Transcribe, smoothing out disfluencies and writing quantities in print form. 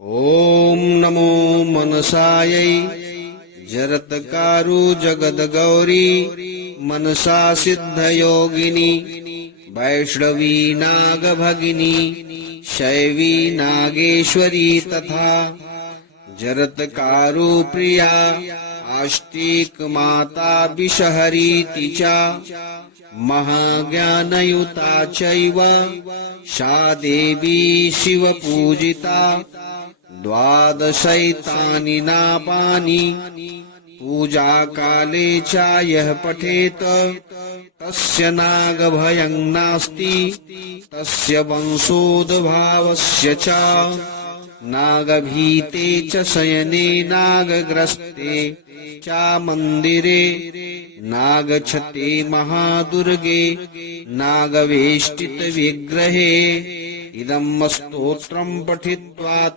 ॐ नमो मनसायै जरत्कारु जगद्गौरी मनसा सिद्धयोगिनी वैष्णवी नागभगिनी शैवी नागेश्वरी तथा जरत्कारु प्रिया आस्तिक माता विषहरीति च महाज्ञानयुता चैव सा देवी शिवपूजिता द्वादशैतानि नापानि पूजा काले च यः पठेत तस्य नागभयं नास्ति तस्य वंशोद्भावस्य च नागभीते च शयने नागग्रस्ते च मन्दिरे नागच्छते महादुर्गे नागवेष्टित विग्रहे इदं स्तोत्रं पठित्वा